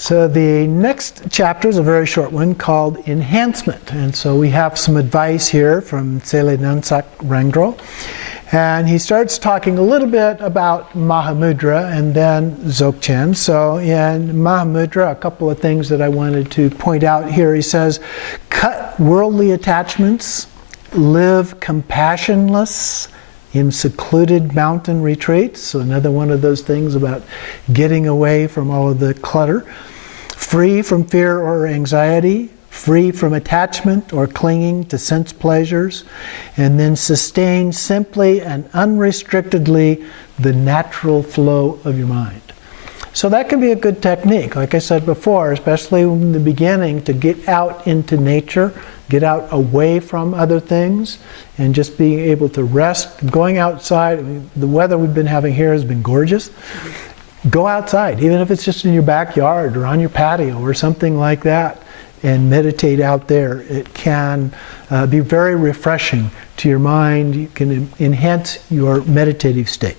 So the next chapter is a very short one called Enhancement. And so we have some advice here from Tsele Nansak Rangro. And he starts talking a little bit about Mahamudra and then Dzogchen. So in Mahamudra, a couple of things that I wanted to point out here. He says, cut worldly attachments, live compassionless in secluded mountain retreats. So another one of those things about getting away from all of the clutter. Free from fear or anxiety, free from attachment or clinging to sense pleasures, and then sustain simply and unrestrictedly the natural flow of your mind. So that can be a good technique, like I said before, especially in the beginning, to get out into nature, get out away from other things, and just being able to rest. Going outside, I mean, the weather we've been having here has been gorgeous. Go outside, even if it's just in your backyard or on your patio or something like that, and meditate out there. It can be very refreshing to your mind. You can enhance your meditative state.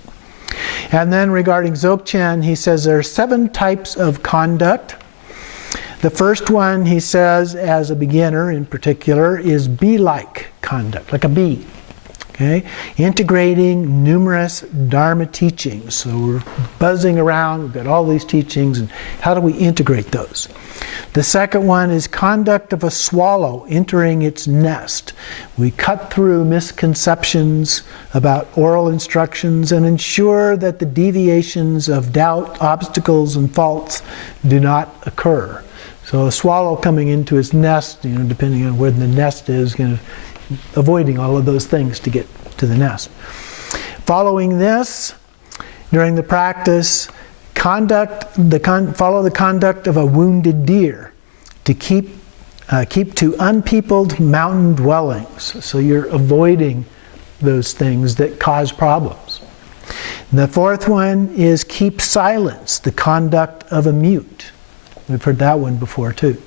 And then regarding Dzogchen, he says there are 7 types of conduct. The first one, he says, as a beginner in particular, is bee-like conduct, like a bee. Okay? Integrating numerous Dharma teachings. So we're buzzing around, we've got all these teachings, and how do we integrate those? The second one is conduct of a swallow entering its nest. We cut through misconceptions about oral instructions and ensure that the deviations of doubt, obstacles, and faults do not occur. So a swallow coming into its nest, depending on where the nest is, avoiding all of those things to get to the nest. Following this, during the practice, follow the conduct of a wounded deer to keep to unpeopled mountain dwellings. So you're avoiding those things that cause problems. And the fourth one is keep silence, the conduct of a mute. We've heard that one before too.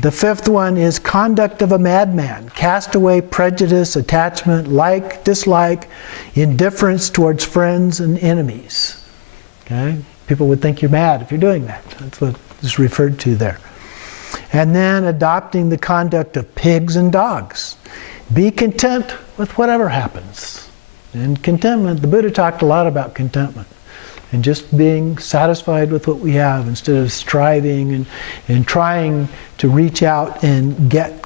The fifth one is conduct of a madman. Cast away prejudice, attachment, like, dislike, indifference towards friends and enemies. Okay? People would think you're mad if you're doing that. That's what is referred to there. And then adopting the conduct of pigs and dogs. Be content with whatever happens. And contentment, the Buddha talked a lot about contentment. And just being satisfied with what we have instead of striving and trying to reach out and get.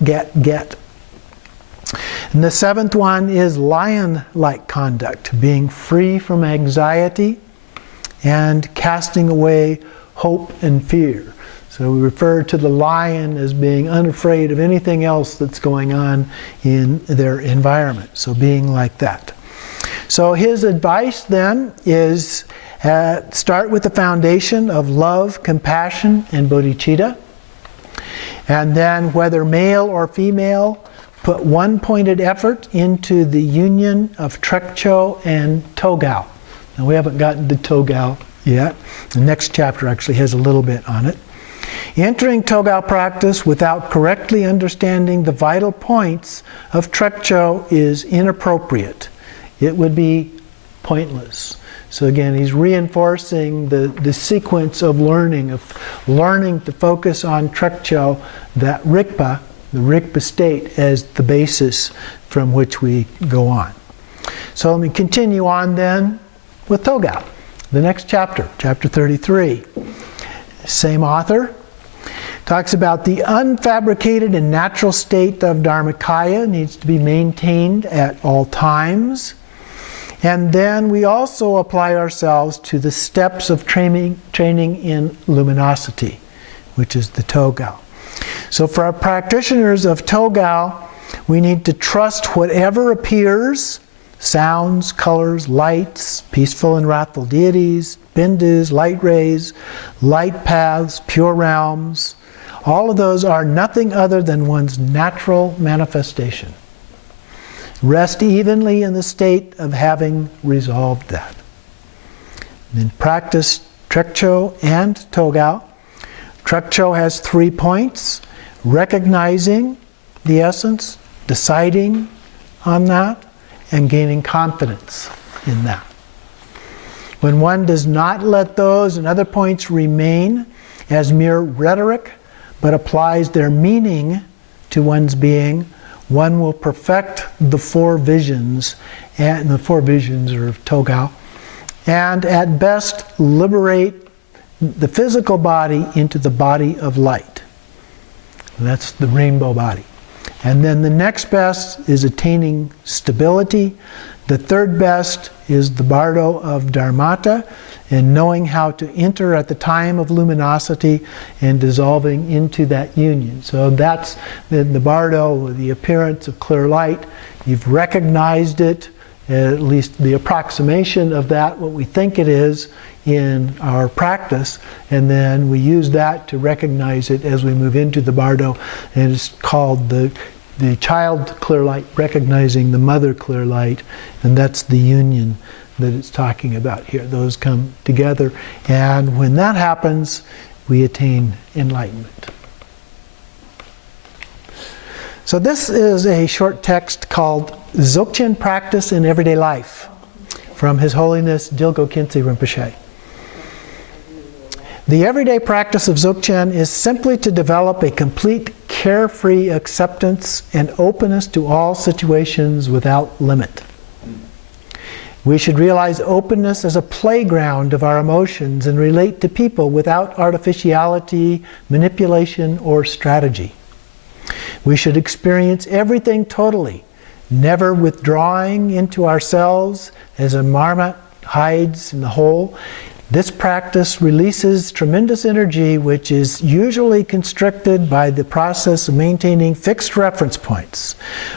And the seventh one is lion-like conduct, being free from anxiety and casting away hope and fear. So we refer to the lion as being unafraid of anything else that's going on in their environment. So being like that. So his advice then is start with the foundation of love, compassion, and bodhicitta. And then whether male or female, put one pointed effort into the union of Trekcho and Togao. Now we haven't gotten to Togao yet. The next chapter actually has a little bit on it. Entering Togao practice without correctly understanding the vital points of Trekcho is inappropriate. It would be pointless. So again, he's reinforcing the sequence of learning to focus on Trekcho, that Rigpa, the Rigpa state, as the basis from which we go on. So let me continue on then with Togao. The next chapter, chapter 33. Same author. Talks about the unfabricated and natural state of Dharmakaya needs to be maintained at all times. And then we also apply ourselves to the steps of training in luminosity, which is the Togao. So for our practitioners of Togao, we need to trust whatever appears, sounds, colors, lights, peaceful and wrathful deities, bindus, light rays, light paths, pure realms. All of those are nothing other than one's natural manifestation. Rest evenly in the state of having resolved that. Then practice Trekcho and Togao. Trekcho has 3 points: recognizing the essence, deciding on that, and gaining confidence in that. When one does not let those and other points remain, as mere rhetoric, but applies their meaning to one's being, one will perfect the four visions, and the four visions are of Togao, and at best liberate the physical body into the body of light. That's the rainbow body. And then the next best is attaining stability. The third best is the bardo of Dharmata, and knowing how to enter at the time of luminosity and dissolving into that union. So that's the bardo, the appearance of clear light. You've recognized it, at least the approximation of that, what we think it is, in our practice, and then we use that to recognize it as we move into the bardo, and it's called the child clear light recognizing the mother clear light, and that's the union that it's talking about here. Those come together, and when that happens, we attain enlightenment. So this is a short text called Dzogchen Practice in Everyday Life from His Holiness Dilgo Khyentse Rinpoche. The everyday practice of Dzogchen is simply to develop a complete carefree acceptance and openness to all situations without limit. We should realize openness as a playground of our emotions and relate to people without artificiality, manipulation, or strategy. We should experience everything totally, never withdrawing into ourselves as a marmot hides in the hole. This practice releases tremendous energy, which is usually constricted by the process of maintaining fixed reference points.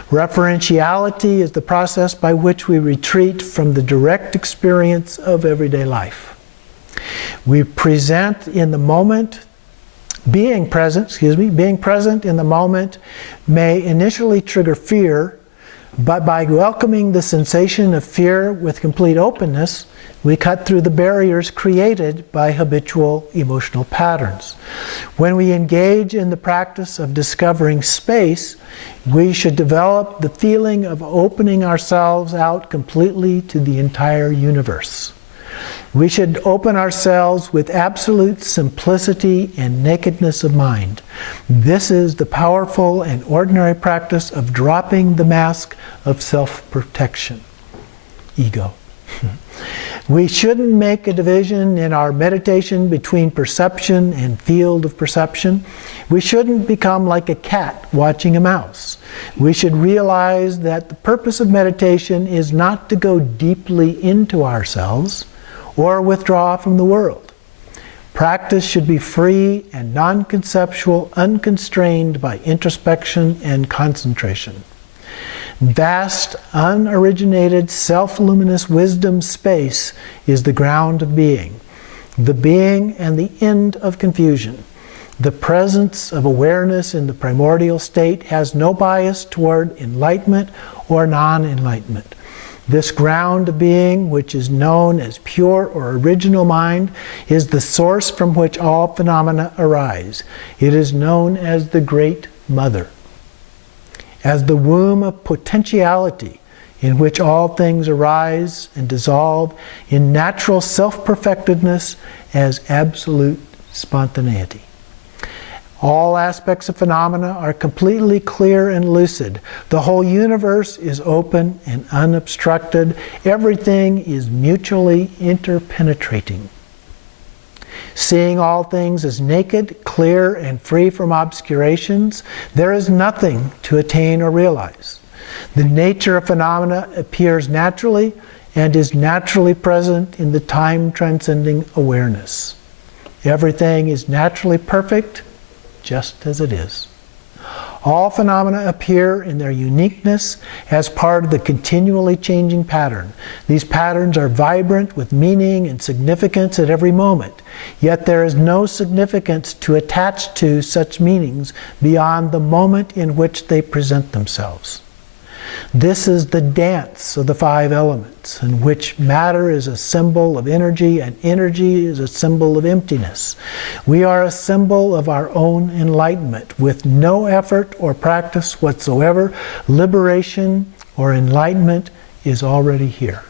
Referentiality is the process by which we retreat from the direct experience of everyday life. We present in the moment, being present in the moment may initially trigger fear, but by welcoming the sensation of fear with complete openness, we cut through the barriers created by habitual emotional patterns. When we engage in the practice of discovering space, we should develop the feeling of opening ourselves out completely to the entire universe. We should open ourselves with absolute simplicity and nakedness of mind. This is the powerful and ordinary practice of dropping the mask of self-protection, ego. We shouldn't make a division in our meditation between perception and field of perception. We shouldn't become like a cat watching a mouse. We should realize that the purpose of meditation is not to go deeply into ourselves or withdraw from the world. Practice should be free and non-conceptual, unconstrained by introspection and concentration. Vast, unoriginated, self-luminous wisdom space is the ground of being, the being and the end of confusion. The presence of awareness in the primordial state has no bias toward enlightenment or non-enlightenment. This ground of being, which is known as pure or original mind, is the source from which all phenomena arise. It is known as the Great Mother, as the womb of potentiality in which all things arise and dissolve in natural self-perfectedness as absolute spontaneity. All aspects of phenomena are completely clear and lucid. The whole universe is open and unobstructed. Everything is mutually interpenetrating. Seeing all things as naked, clear, and free from obscurations, there is nothing to attain or realize. The nature of phenomena appears naturally and is naturally present in the time-transcending awareness. Everything is naturally perfect, just as it is. All phenomena appear in their uniqueness as part of the continually changing pattern. These patterns are vibrant with meaning and significance at every moment, yet there is no significance to attach to such meanings beyond the moment in which they present themselves. This is the dance of the five elements, in which matter is a symbol of energy and energy is a symbol of emptiness. We are a symbol of our own enlightenment. With no effort or practice whatsoever, liberation or enlightenment is already here.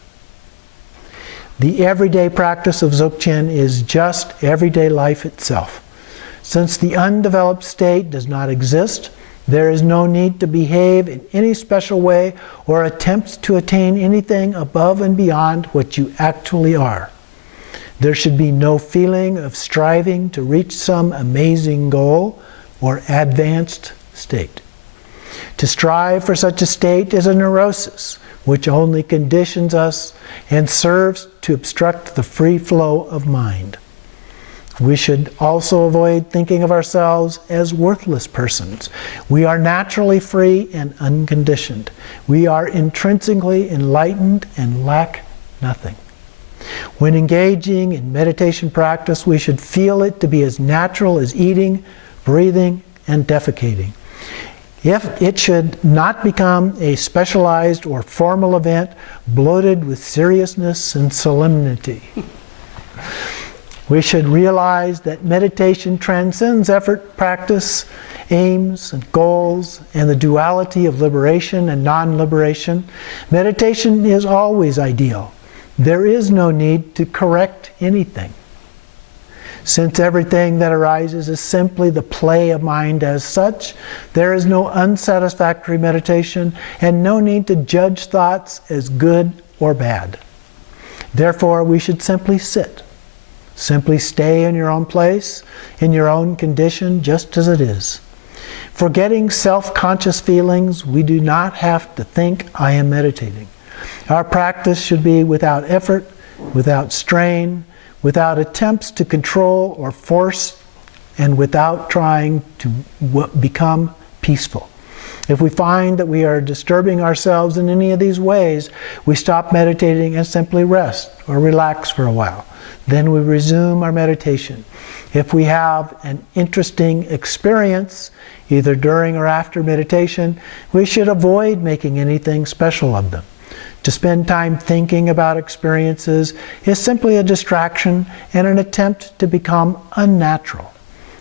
The everyday practice of Dzogchen is just everyday life itself. Since the undeveloped state does not exist, there is no need to behave in any special way or attempt to attain anything above and beyond what you actually are. There should be no feeling of striving to reach some amazing goal or advanced state. To strive for such a state is a neurosis, which only conditions us and serves to obstruct the free flow of mind. We should also avoid thinking of ourselves as worthless persons. We are naturally free and unconditioned. We are intrinsically enlightened and lack nothing. When engaging in meditation practice, we should feel it to be as natural as eating, breathing, and defecating. It should not become a specialized or formal event bloated with seriousness and solemnity. We should realize that meditation transcends effort, practice, aims, and goals, and the duality of liberation and non-liberation. Meditation is always ideal. There is no need to correct anything. Since everything that arises is simply the play of mind as such, there is no unsatisfactory meditation and no need to judge thoughts as good or bad. Therefore, we should simply sit. Simply stay in your own place, in your own condition, just as it is. Forgetting self-conscious feelings, we do not have to think, I am meditating. Our practice should be without effort, without strain, without attempts to control or force, and without trying to become peaceful. If we find that we are disturbing ourselves in any of these ways, we stop meditating and simply rest or relax for a while. Then we resume our meditation. If we have an interesting experience, either during or after meditation, we should avoid making anything special of them. To spend time thinking about experiences is simply a distraction and an attempt to become unnatural.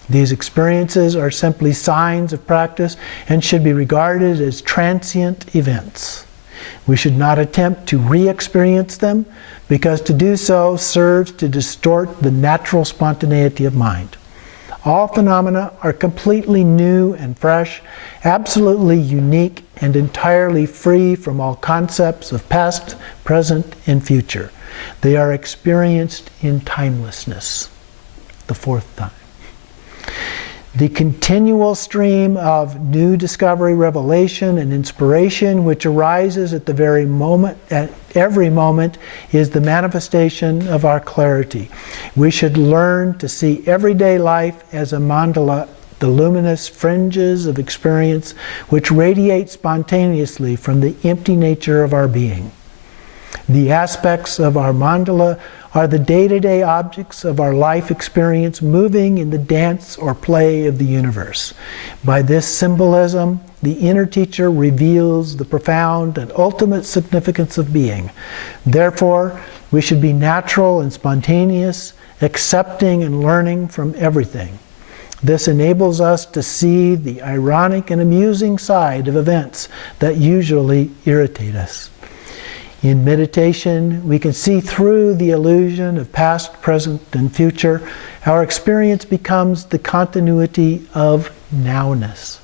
These experiences are simply signs of practice and should be regarded as transient events. We should not attempt to re-experience them, because to do so serves to distort the natural spontaneity of mind. All phenomena are completely new and fresh, absolutely unique, and entirely free from all concepts of past, present, and future. They are experienced in timelessness. The fourth time. The continual stream of new discovery, revelation, and inspiration which arises at every moment, is the manifestation of our clarity. We should learn to see everyday life as a mandala, the luminous fringes of experience which radiate spontaneously from the empty nature of our being. The aspects of our mandala are the day-to-day objects of our life experience moving in the dance or play of the universe. By this symbolism, the inner teacher reveals the profound and ultimate significance of being. Therefore, we should be natural and spontaneous, accepting and learning from everything. This enables us to see the ironic and amusing side of events that usually irritate us. In meditation, we can see through the illusion of past, present, and future. Our experience becomes the continuity of nowness.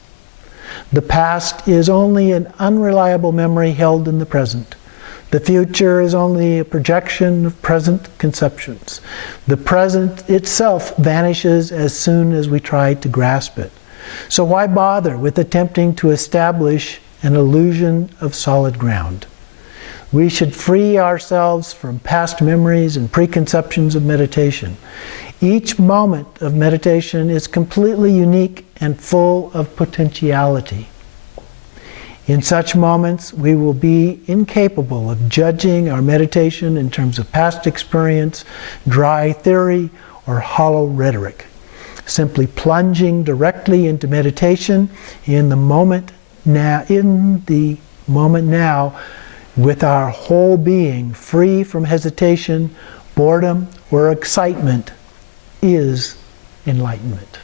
The past is only an unreliable memory held in the present. The future is only a projection of present conceptions. The present itself vanishes as soon as we try to grasp it. So why bother with attempting to establish an illusion of solid ground? We should free ourselves from past memories and preconceptions of meditation. Each moment of meditation is completely unique and full of potentiality. In such moments, we will be incapable of judging our meditation in terms of past experience, dry theory, or hollow rhetoric. Simply plunging directly into meditation in the moment now, with our whole being free from hesitation, boredom, or excitement, is enlightenment.